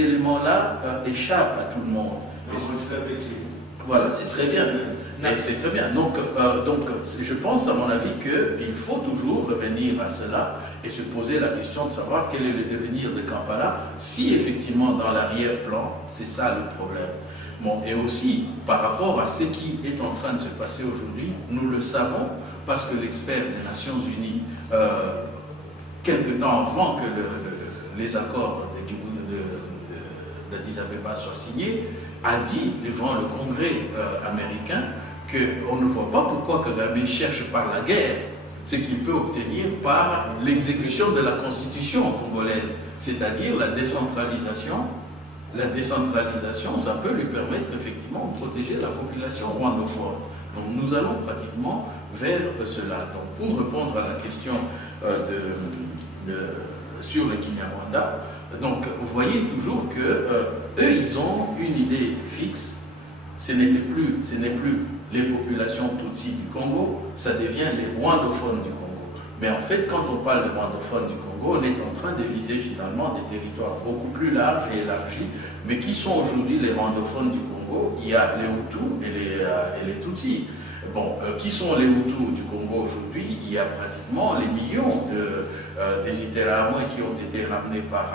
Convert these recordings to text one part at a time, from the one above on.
Ces éléments-là échappent à tout le monde. Voilà, c'est très bien. C'est très bien. Donc, je pense, à mon avis, qu'il faut toujours revenir à cela et se poser la question de savoir quel est le devenir de Kampala, si effectivement, dans l'arrière-plan, c'est ça le problème. Bon, et aussi, par rapport à ce qui est en train de se passer aujourd'hui, nous le savons, parce que l'expert des Nations Unies, quelque temps avant que les accords d'Addis Abeba soient signés, a dit devant le Congrès américain qu'on ne voit pas pourquoi Kagame cherche par la guerre ce qu'il peut obtenir par l'exécution de la constitution congolaise, c'est-à-dire la décentralisation. La décentralisation, ça peut lui permettre effectivement de protéger la population rwandophone. Donc nous allons pratiquement vers cela. Donc pour répondre à la question sur le Kinyarwanda, donc vous voyez toujours que eux, ils ont une idée fixe. Ce n'est plus les populations Tutsi du Congo, ça devient les rwandophones du Congo. Mais en fait, quand on parle de rwandophones du Congo, on est en train de viser finalement des territoires beaucoup plus larges et élargis, mais qui sont aujourd'hui les rwandophones du Congo. Il y a les Hutus et les Tutsis. Bon, qui sont les Hutus du Congo aujourd'hui? Il y a pratiquement les millions des Interahamwe qui ont été ramenés par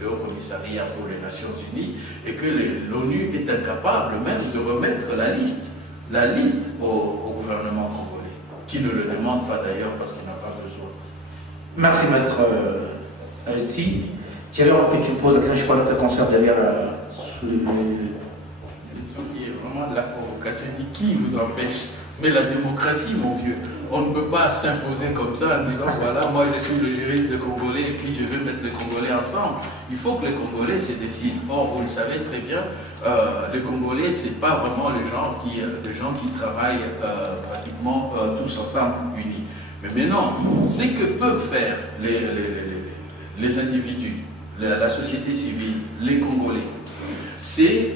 le Haut Commissariat pour les Nations Unies et que l'ONU est incapable même de remettre la liste au gouvernement congolais, qui ne le demande pas d'ailleurs parce qu'il n'a pas besoin. Merci Maître Aleti. Thierry, alors que tu poses la question, je crois que tu concerne derrière La question qui est vraiment de la provocation, dit qui vous empêche? Mais la démocratie, mon vieux, on ne peut pas s'imposer comme ça en disant voilà, moi je suis le juriste de Congolais et puis je vais mettre les Congolais ensemble. Il faut que les Congolais se décident. Or, vous le savez très bien, les Congolais, ce n'est pas vraiment les gens qui travaillent pratiquement tous ensemble unis. Mais maintenant, ce que peuvent faire les individus, la société civile, les Congolais, c'est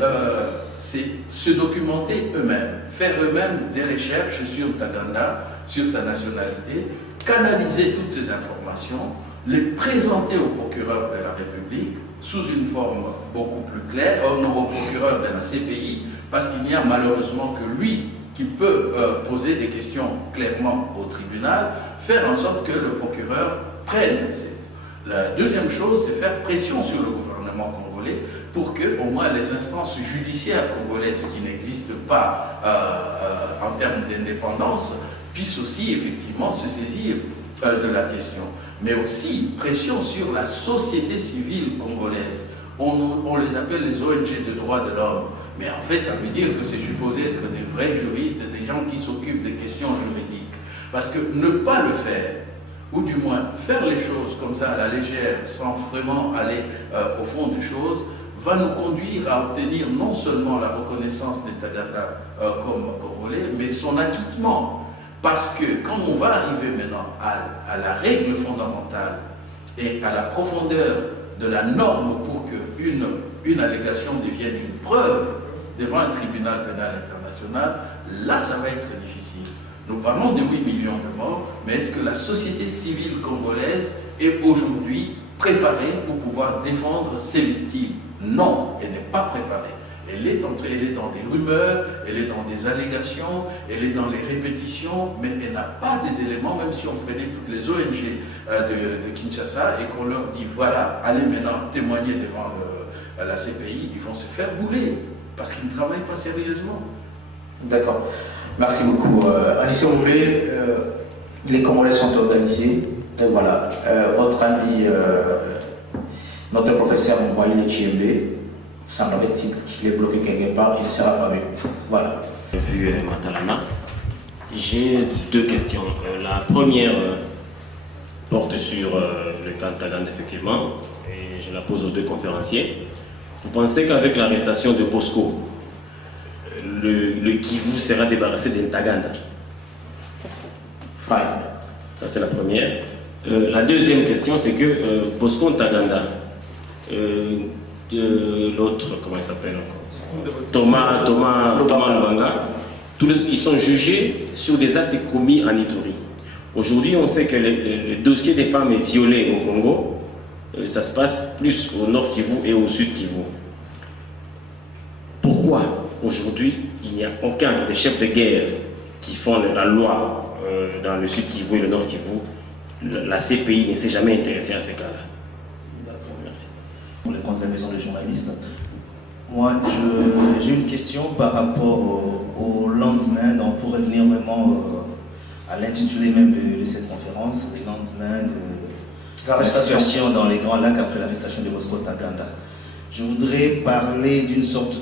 se documenter eux-mêmes, faire eux-mêmes des recherches sur Ntaganda, sur sa nationalité, canaliser toutes ces informations, les présenter au procureur de la République sous une forme beaucoup plus claire, au procureur de la CPI, parce qu'il n'y a malheureusement que lui qui peut poser des questions clairement au tribunal, faire en sorte que le procureur prenne. La deuxième chose, c'est faire pression sur le gouvernement congolais pour que, au moins, les instances judiciaires congolaises qui n'existent pas en termes d'indépendance puissent aussi effectivement se saisir de la question. Mais aussi pression sur la société civile congolaise. On les appelle les ONG de droits de l'homme. Mais en fait, ça veut dire que c'est supposé être des vrais juristes, des gens qui s'occupent des questions juridiques. Parce que ne pas le faire, ou du moins faire les choses comme ça à la légère, sans vraiment aller au fond des choses, va nous conduire à obtenir non seulement la reconnaissance des Tagada comme Congolais, mais son acquittement. Parce que quand on va arriver maintenant à la règle fondamentale et à la profondeur de la norme pour qu'une allégation devienne une preuve devant un tribunal pénal international, là ça va être difficile. Nous parlons de 8 millions de morts, mais est-ce que la société civile congolaise est aujourd'hui préparée pour pouvoir défendre ses victimes? Non, elle n'est pas préparée. Elle est dans des rumeurs, elle est dans des allégations, elle est dans les répétitions, mais elle n'a pas des éléments, même si on prenait toutes les ONG de Kinshasa et qu'on leur dit, voilà, allez maintenant témoigner devant la CPI, ils vont se faire bouler, parce qu'ils ne travaillent pas sérieusement. D'accord. Merci beaucoup. Alicia Ouvrier, les Congolais sont organisés. Et voilà, votre ami, notre professeur Mboye Chiembe, semblerait-il qu'il est bloqué quelque part, il ne sera pas vu. Voilà. Vu Matalana, j'ai deux questions. La première porte sur le cas de Taganda, effectivement, et je la pose aux deux conférenciers. Vous pensez qu'avec l'arrestation de Bosco, le Kivu sera débarrassé d'Intaganda? Fine. Ça, c'est la première. La deuxième question, c'est que Bosco Ntaganda, l'autre, comment il s'appelle encore, Thomas Lubanga, ils sont jugés sur des actes commis en Ituri. Aujourd'hui, on sait que le dossier des femmes violées au Congo ça se passe plus au nord Kivu et au sud Kivu. Pourquoi aujourd'hui il n'y a aucun des chefs de guerre qui font la loi dans le sud Kivu et le nord Kivu? La CPI ne s'est jamais intéressée à ces cas-là. Merci. Pour le compte de la maison des journalistes, moi j'ai une question par rapport au lendemain, donc pour revenir vraiment à l'intitulé même de cette conférence, le lendemain de la situation dans les Grands Lacs après l'arrestation de Bosco Ntaganda. Je voudrais parler d'une sorte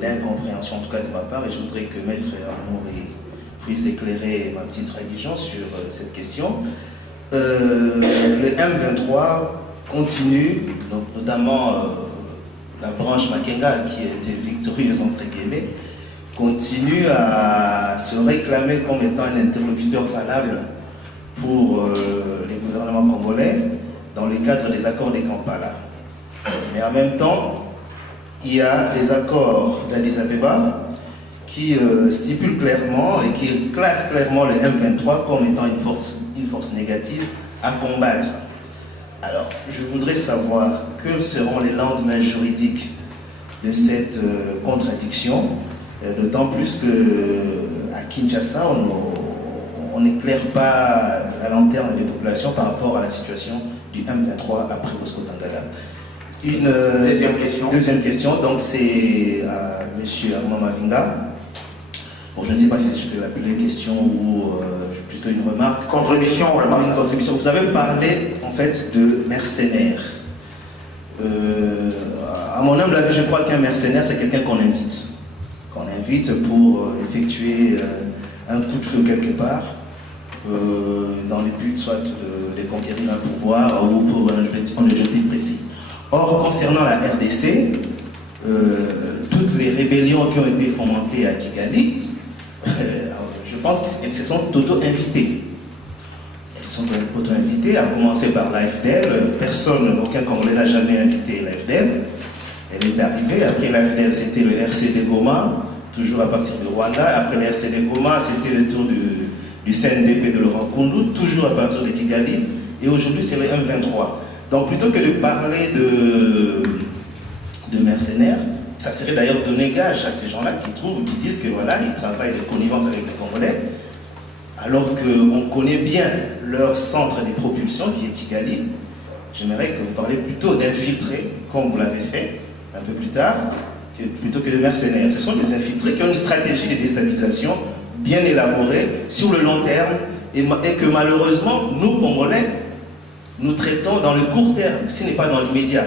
d'incompréhension, en tout cas de ma part, et je voudrais que Maître Amouri puisse éclairer ma petite religion sur cette question. Le M23 continue, donc notamment la branche Makenga, qui a été victorieuse entre guillemets, continue à se réclamer comme étant un interlocuteur valable pour les gouvernements congolais dans le cadre des accords de Kampala. Mais en même temps, il y a les accords d'Addis Abeba qui stipulent clairement et qui classent clairement le M23 comme étant une force négative à combattre. Alors, je voudrais savoir quels seront les lendemains juridiques de cette contradiction, d'autant plus qu'à Kinshasa, on n'éclaire pas la lanterne des populations par rapport à la situation du M23 après Bosco Ntaganda. Deuxième question, donc c'est à M. Armand Mavinga. Bon, je ne sais pas si je peux l'appeler une question ou plutôt une remarque. Contribution, remarque. Une contribution. Vous avez parlé en fait de mercenaires. À mon humble avis, je crois qu'un mercenaire, c'est quelqu'un qu'on invite. Qu'on invite pour effectuer un coup de feu quelque part, dans le but soit de conquérir un pouvoir ou pour un objectif précis. Or, concernant la RDC, toutes les rébellions qui ont été fomentées à Kigali, je pense qu'elles se sont auto-invitées. Elles se sont auto-invitées, à commencer par l'AFDL. Personne, aucun Congolais n'a jamais invité l'AFDL. Elle est arrivée. Après l'AFDL, c'était le RCD Goma, toujours à partir de Rwanda. Après le RCD Goma, c'était le tour du CNDP de Laurent Koundou, toujours à partir de Kigali. Et aujourd'hui, c'est le M23. Donc, plutôt que de parler de mercenaires, ça serait d'ailleurs donner gage à ces gens-là qui disent que voilà, ils travaillent de connivence avec les Congolais, alors qu'on connaît bien leur centre de propulsion qui est Kigali. J'aimerais que vous parliez plutôt d'infiltrés, comme vous l'avez fait un peu plus tard, plutôt que de mercenaires. Ce sont des infiltrés qui ont une stratégie de déstabilisation bien élaborée sur le long terme et que malheureusement, nous, Congolais, nous traitons dans le court terme, ce n'est pas dans l'immédiat.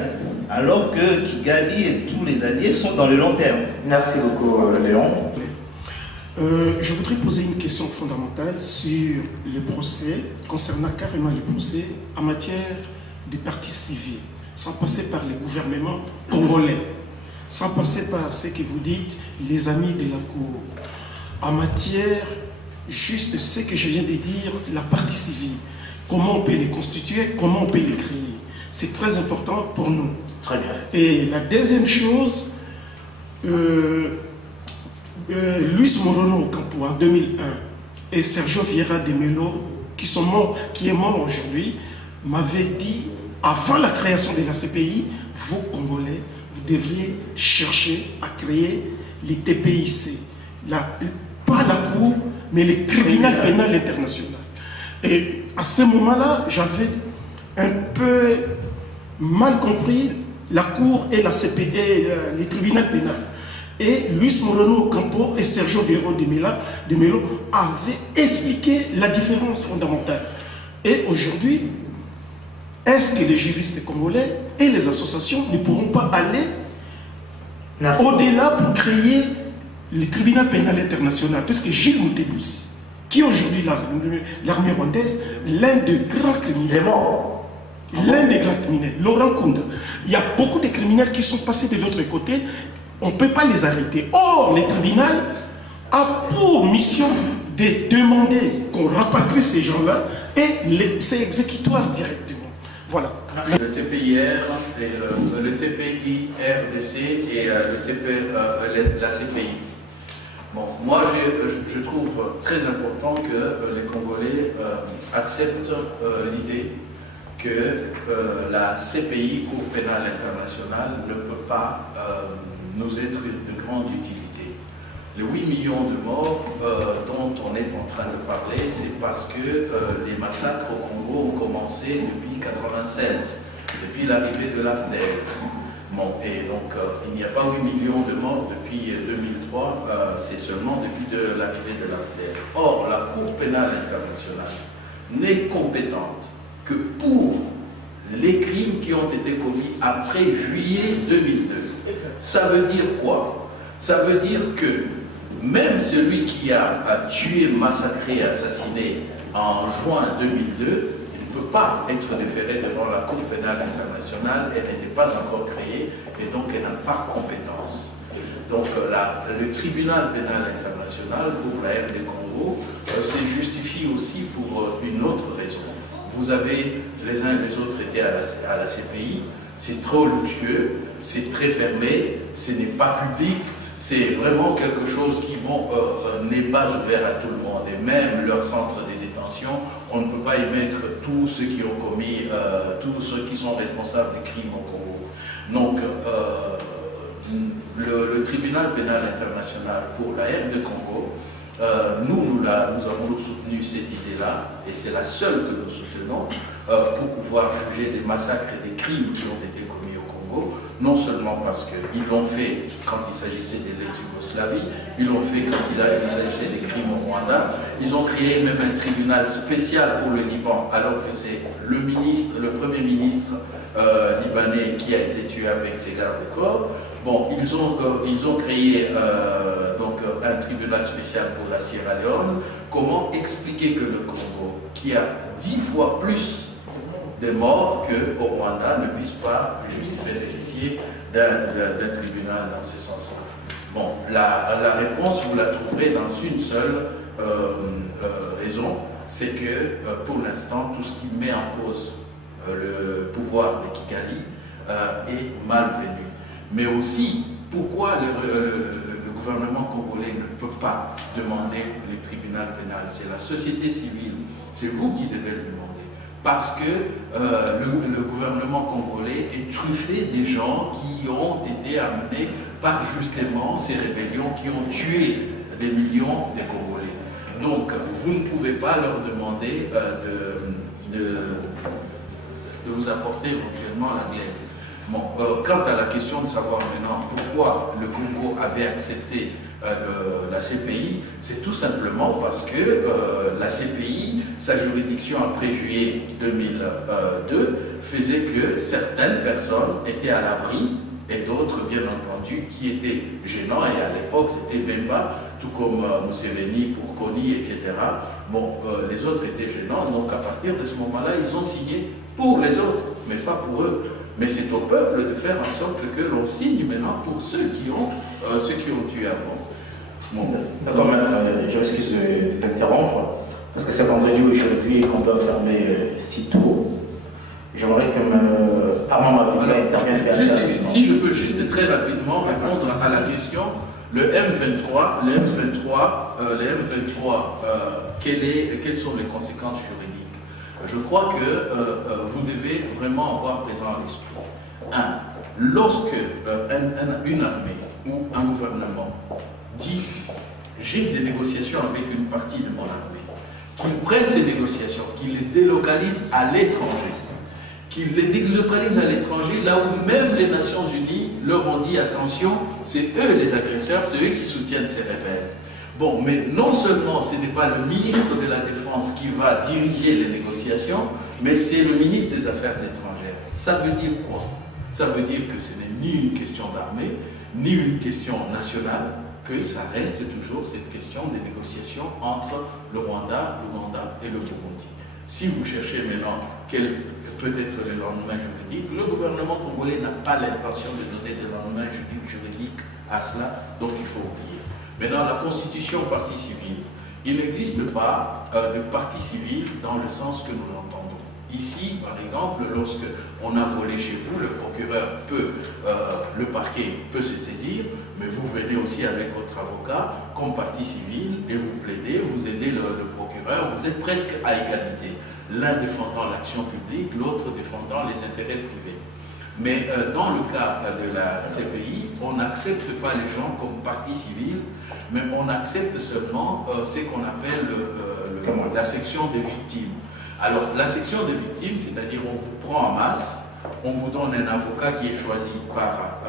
Alors que Kigali et tous les alliés sont dans le long terme. Merci beaucoup, Léon. Je voudrais poser une question fondamentale sur le procès, concernant carrément le procès en matière de partis civils, sans passer par les gouvernements congolais, sans passer par ce que vous dites, les amis de la Cour. En matière, juste ce que je viens de dire, la partie civile, comment on peut les constituer, comment on peut les créer. C'est très important pour nous. Très bien. Et la deuxième chose, Luis Morono Ocampo en 2001 et Sergio Vieira de Mello, qui est mort aujourd'hui, m'avaient dit, avant la création de la CPI, vous, Congolais, vous devriez chercher à créer les TPIC. Pas la Cour, mais les tribunaux pénal international. Et à ce moment-là, j'avais un peu mal compris la Cour et la CPI, les tribunaux pénals. Et Luis Morono Ocampo et Sergio Vieira de Mello avaient expliqué la différence fondamentale. Et aujourd'hui, est-ce que les juristes congolais et les associations ne pourront pas aller au-delà pour créer les tribunaux pénal international? Parce que Gilles Moutebousi, qui est aujourd'hui l'armée rwandaise, l'un des grands criminels, l'un des grands criminels, Laurent Kunda, il y a beaucoup de criminels qui sont passés de l'autre côté, on ne peut pas les arrêter. Or, le tribunal a pour mission de demander qu'on rapatrie ces gens-là et c'est exécutoire directement. Voilà. Le TPIR, et le TPI-RDC et la CPI. Bon, moi, je trouve très important que les Congolais acceptent l'idée que la CPI, Cour pénale internationale, ne peut pas nous être de grande utilité. Les 8 millions de morts dont on est en train de parler, c'est parce que les massacres au Congo ont commencé depuis 1996, depuis l'arrivée de l'AFDEL. Bon, et donc, il n'y a pas 8 millions de morts depuis 2003, c'est seulement depuis l'arrivée de l'AFDEL. Or, la Cour pénale internationale n'est compétente que pour les crimes qui ont été commis après juillet 2002. Ça veut dire quoi? Ça veut dire que même celui qui a tué, massacré, assassiné en juin 2002, il ne peut pas être déféré devant la Cour pénale internationale, elle n'était pas encore créée et donc elle n'a pas compétence. Donc le tribunal pénal international pour la RD Congo se justifie aussi pour une autre raison. Vous avez les uns et les autres été à la CPI, c'est trop luxueux, c'est très fermé, ce n'est pas public, c'est vraiment quelque chose qui n'est pas ouvert à tout le monde. Et même leur centre de détention, on ne peut pas y mettre tous ceux qui ont commis, tous ceux qui sont responsables des crimes au Congo. Donc, le tribunal pénal international pour la RD Congo, nous avons soutenu cette idée-là, et c'est la seule que nous soutenons, pour pouvoir juger des massacres et des crimes qui ont été commis au Congo, non seulement parce qu'ils l'ont fait quand il s'agissait de l'ex-Yougoslavie, ils l'ont fait quand il s'agissait des crimes au Rwanda, ils ont créé même un tribunal spécial pour le Liban, alors que c'est le premier ministre libanais qui a été tué avec ses gardes-corps. Bon, ils ont créé donc un tribunal spécial pour la Sierra Leone. Comment expliquer que le Congo, qui a 10 fois plus de morts qu'au Rwanda, ne puisse pas juste bénéficier d'un tribunal dans ce sens-là? Bon, la réponse, vous la trouverez dans une seule raison, c'est que pour l'instant, tout ce qui met en cause le pouvoir de Kigali est malvenu. Mais aussi, pourquoi le gouvernement congolais ne peut pas demander le tribunal pénal? C'est la société civile, c'est vous qui devez le demander. Parce que le gouvernement congolais est truffé des gens qui ont été amenés par justement ces rébellions qui ont tué des millions de Congolais. Donc, vous ne pouvez pas leur demander de vous apporter éventuellement la glaive. Bon, quant à la question de savoir maintenant pourquoi le Congo avait accepté la CPI, c'est tout simplement parce que la CPI, sa juridiction après juillet 2002, faisait que certaines personnes étaient à l'abri et d'autres, bien entendu, qui étaient gênants. Et à l'époque, c'était Bemba, tout comme Museveni pour Kony, etc. Bon, les autres étaient gênants, donc à partir de ce moment-là, ils ont signé pour les autres, mais pas pour eux. Mais c'est au peuple de faire en sorte que l'on signe maintenant pour ceux qui ont tué avant. Bon. D'accord, je m'excuse de t'interrompre, parce que c'est vendredi aujourd'hui qu'on doit fermer si tôt. J'aimerais que Armand Mavila intervienne. Si je peux juste très rapidement répondre à la question, le M23, quelles sont les conséquences juridiques? Je crois que vous devez vraiment avoir présent à l'esprit. Lorsque une armée ou un gouvernement dit « j'ai des négociations avec une partie de mon armée », qu'ils prennent ces négociations, qu'ils les délocalisent à l'étranger, qu'ils les délocalisent à l'étranger, là où même les Nations Unies leur ont dit « attention, c'est eux les agresseurs, c'est eux qui soutiennent ces rebelles ». Bon, mais non seulement ce n'est pas le ministre de la Défense qui va diriger les négociations, mais c'est le ministre des Affaires étrangères. Ça veut dire quoi? Ça veut dire que ce n'est ni une question d'armée, ni une question nationale, que ça reste toujours cette question des négociations entre le Rwanda, l'Ouganda et le Burundi. Si vous cherchez maintenant quel peut être le lendemain juridique, le gouvernement congolais n'a pas l'intention de donner de lendemain juridique à cela, donc il faut oublier. Mais dans la constitution partie civile, il n'existe pas de partie civile dans le sens que nous l'entendons. Ici, par exemple, lorsque on a volé chez vous, le procureur peut, le parquet peut se saisir, mais vous venez aussi avec votre avocat comme partie civile et vous plaidez, vous aidez le procureur, vous êtes presque à égalité. l'un défendant l'action publique, l'autre défendant les intérêts privés. Mais dans le cas de la CPI, on n'accepte pas les gens comme partie civile, mais on accepte seulement ce qu'on appelle la section des victimes. Alors, la section des victimes, c'est-à-dire on vous prend en masse, on vous donne un avocat qui est choisi par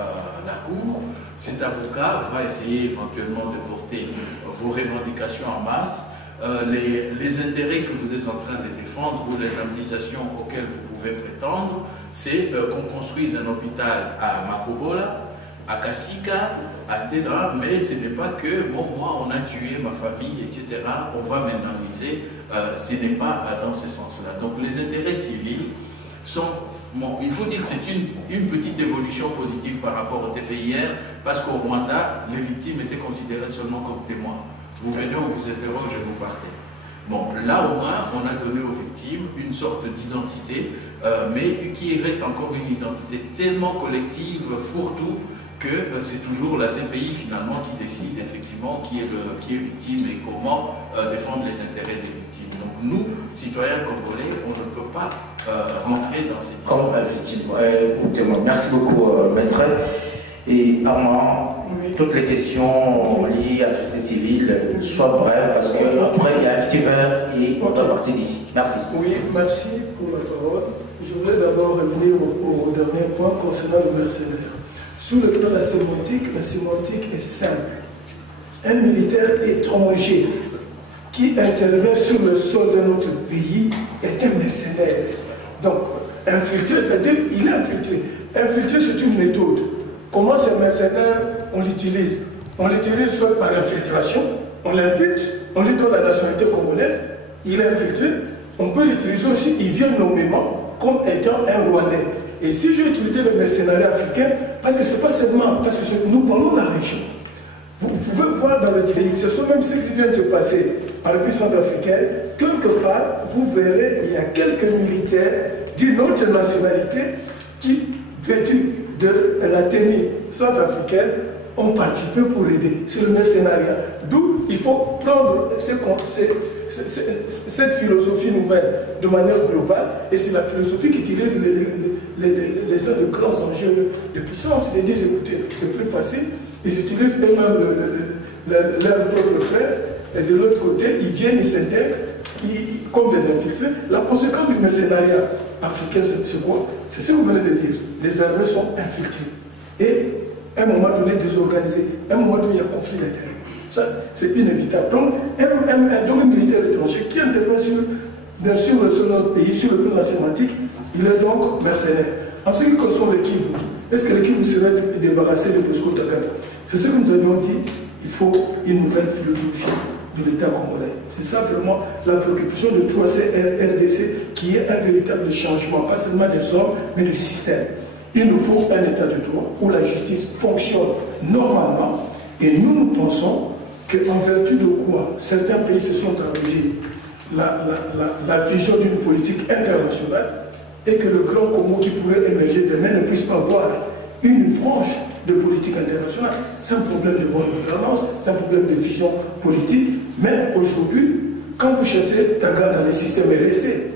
la Cour. Cet avocat va essayer éventuellement de porter vos revendications en masse, les intérêts que vous êtes en train de défendre ou les indemnisations auxquelles vous pouvez prétendre, c'est qu'on construise un hôpital à Makobola, à Kassika, etc. Mais ce n'est pas que, bon, moi, on a tué ma famille, etc. On va m'indemniser. Ce n'est pas dans ce sens-là. Donc, les intérêts civils sont... Bon, il faut dire que c'est une petite évolution positive par rapport au TPIR, parce qu'au Rwanda, les victimes étaient considérées seulement comme témoins. Vous venez, on vous interroge et vous partez. Bon, là au moins, on a donné aux victimes une sorte d'identité, mais qui reste encore une identité tellement collective, fourre-tout, que c'est toujours la CPI finalement qui décide effectivement qui est victime et comment défendre les intérêts des victimes. Donc nous, citoyens congolais, on ne peut pas rentrer dans cette histoire. Écoutez-moi, merci beaucoup, maître. Et apparemment, toutes les questions liées à la société civile soient brèves, parce qu'après, il y a un petit verre et on doit partir d'ici. Merci. Oui, merci pour la parole. Je voulais d'abord revenir au dernier point concernant le mercenaire. Sous le plan de la sémantique est simple. Un militaire étranger qui intervient sur le sol de notre pays est un mercenaire. Donc, infiltré, c'est-à-dire il est infiltré. Infiltré, c'est une méthode. Comment ce mercenaire, on l'utilise? On l'utilise soit par infiltration, on l'infiltre, on lui donne la nationalité congolaise, il est infiltré. On peut l'utiliser aussi, il vient nommément comme étant un Rwandais. Et si j'ai utilisé le mercenariat africain, parce que ce n'est pas seulement, parce que nous parlons de la région. Vous pouvez voir dans le pays, que ce soit même ce qui vient de se passer en République centrafricaine, quelque part, vous verrez, il y a quelques militaires d'une autre nationalité qui, vêtus de la tenue centrafricaine, ont participé pour aider. C'est le mercenariat. D'où il faut prendre cette philosophie nouvelle de manière globale, et c'est la philosophie qui utilise les sortes de grands enjeux de puissance. Ils disent, écoutez, c'est plus facile, ils utilisent eux-mêmes leur propre frère, et de l'autre côté, ils viennent, ils s'intègrent, comme des infiltrés. La conséquence du mercenariat africain, c'est quoi? C'est ce que vous venez de dire. Les armées sont infiltrées. Et à un moment donné, désorganisées. À un moment donné, il y a conflit d'intérêts. Ça, c'est inévitable. Donc, un militaire étranger qui intervient bien sûr sur notre pays, sur le plan de la sémantique, il est donc mercenaire. En ce qui concerne le Kivu, est-ce que le Kivu serait débarrassé de Bosco Ntaganda? C'est ce que nous avions dit. Il faut une nouvelle philosophie de l'État congolais. C'est simplement la préoccupation de 3C RDC qui est un véritable changement, pas seulement des hommes, mais du système. Il nous faut un État de droit où la justice fonctionne normalement, et nous pensons qu'en vertu de quoi certains pays se sont arrogés la vision d'une politique internationale, et que le grand Congo qui pourrait émerger demain ne puisse pas avoir une branche de politique internationale. C'est un problème de bonne gouvernance, c'est un problème de vision politique. Mais aujourd'hui, quand vous chassez Taga dans le système RSC,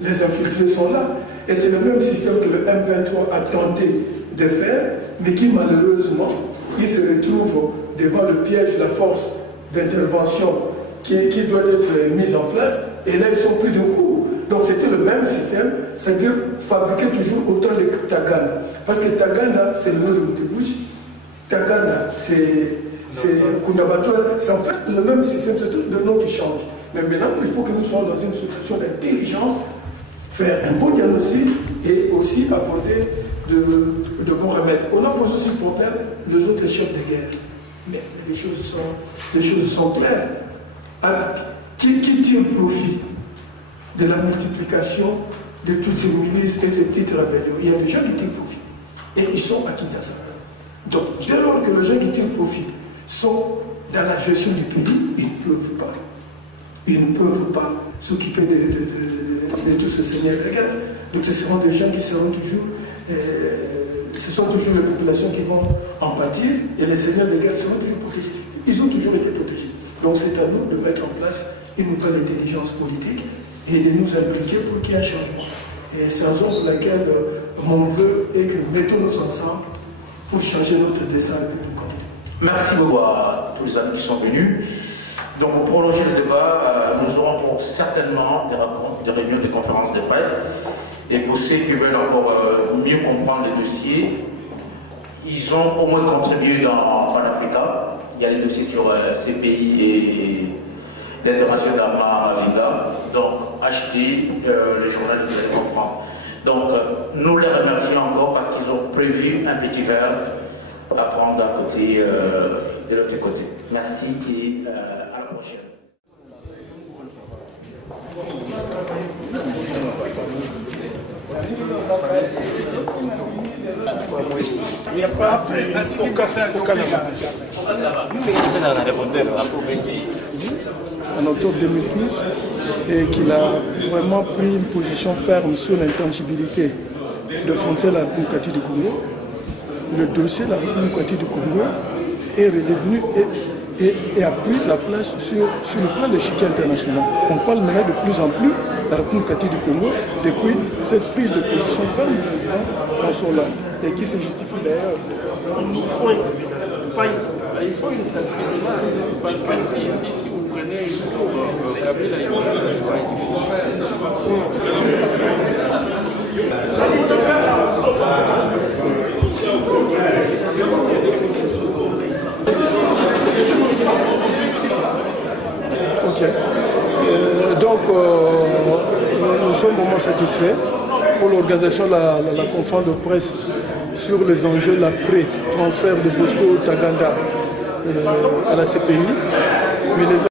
les infiltrés sont là. Et c'est le même système que le M23 a tenté de faire, mais qui malheureusement, il se retrouve devant le piège de la force d'intervention qui doit être mise en place. Et là, ils sont pris de court. Donc c'était le même système, c'est-à-dire fabriquer toujours autant de Taganda. Parce que Taganda, c'est le nom de Moutebouchi. Taganda, c'est Kundabatouane. C'est en fait le même système, c'est tout le nom qui change. Mais maintenant, il faut que nous soyons dans une situation d'intelligence, faire un bon diagnostic et aussi apporter de bons remèdes. On a posé aussi problème les autres chefs de guerre. Mais les choses sont claires. Alors, qui tire profit de la multiplication de toutes ces milices et ces petites rébellions? Il y a des gens qui tirent profit. Et ils sont à Kinshasa. Donc, dès lors que les gens qui tirent profit sont dans la gestion du pays, ils ne peuvent pas. Ils ne peuvent pas s'occuper de tous ces seigneurs de guerre. Donc, ce seront des gens qui seront toujours... ce sont toujours les populations qui vont en pâtir, et les seigneurs de guerre seront toujours protégés. Ils ont toujours été protégés. Donc, c'est à nous de mettre en place une nouvelle intelligence politique et de nous impliquer pour qu'il y ait un changement. Et c'est la raison pour laquelle mon vœu est que mettons-nous ensemble pour changer notre destin républicain. Merci beaucoup à tous les amis qui sont venus. Donc pour prolonger le débat, nous aurons certainement des réunions, des conférences de presse. Et pour ceux qui veulent encore mieux comprendre les dossiers, ils ont au moins contribué dans Pan-Africa. Il y a les dossiers sur CPI et l'international Africa. Donc achetez le journal que vous allez comprendre. Donc nous les remercions encore parce qu'ils ont prévu un petit verre à prendre à côté de l'autre côté. Merci et à la prochaine. Il n'y a pas en octobre 2012 et qu'il a vraiment pris une position ferme sur l'intangibilité de frontière de la République du Congo. Le dossier de la République du Congo est redevenu et a pris la place sur le plan de l'échiquier international. On parle maintenant de plus en plus de la République du Congo depuis cette prise de position ferme du président François Hollande et qui se justifie d'ailleurs. Il faut une tribunal parce que si vous prenez une tour, Kabila, il va donc, nous sommes vraiment satisfaits pour l'organisation de la conférence de presse sur les enjeux de l'après-transfert de Bosco Ntaganda à la CPI. Mais les